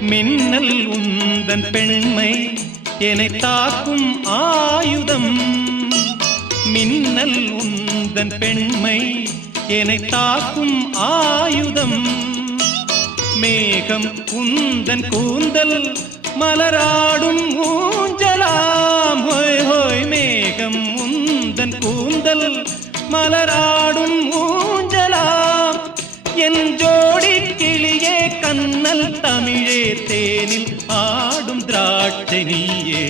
மின்னல் உந்தன் பெண்மை என்னை தாக்கும் ஆயுதம். மின்னல் உந்தன் பெண்மை என்னை தாக்கும் ஆயுதம். மேகம் உந்தன் கூந்தல் மலராடும் ஊஞ்சலாம். ஹோய் ஹோய் மேகம் உந்தன் கூந்தல் மலராடும் ஊஞ்சலாம். என் ஜோடி கிளியே கண்ணல் தமிழே தேனில் ஆடும் திராட்சை நீயே.